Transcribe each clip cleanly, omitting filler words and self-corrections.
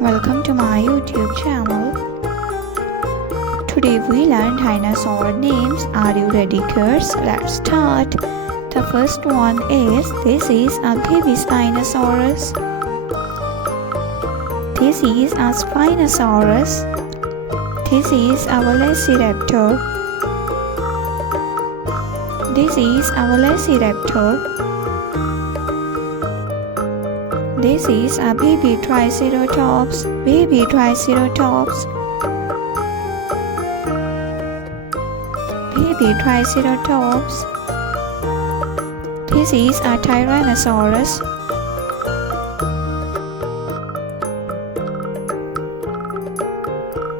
Welcome to my YouTube channel. Today we learn dinosaur names. Are you ready, kids? Let's start. The first one is, this is a baby Spinosaurus. This is a Spinosaurus. This is a velociraptor. This is a velociraptor. This is a baby triceratops. Baby triceratops. Baby triceratops. This is a tyrannosaurus.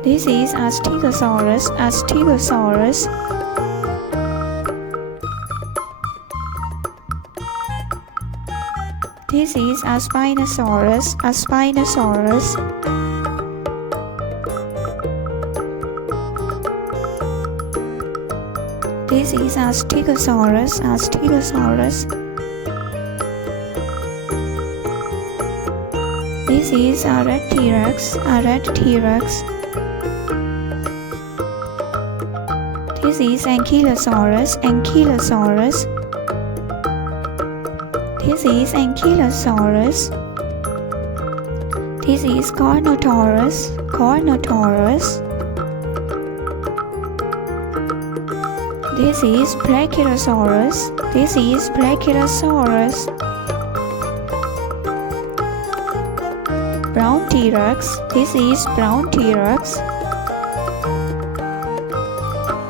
This is a stegosaurus. A stegosaurus. This is a Spinosaurus. A Spinosaurus. This is a Stegosaurus. A Stegosaurus. This is a red T-Rex. A red T-Rex. This is Ankylosaurus. Ankylosaurus. This is Ankylosaurus. This is Carnotaurus. Carnotaurus. This is Brachiosaurus. This is Brachiosaurus. Brown T-Rex. This is brown T-Rex.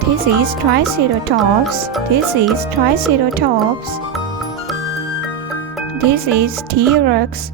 This is Triceratops. This is Triceratops. This is T-Rex.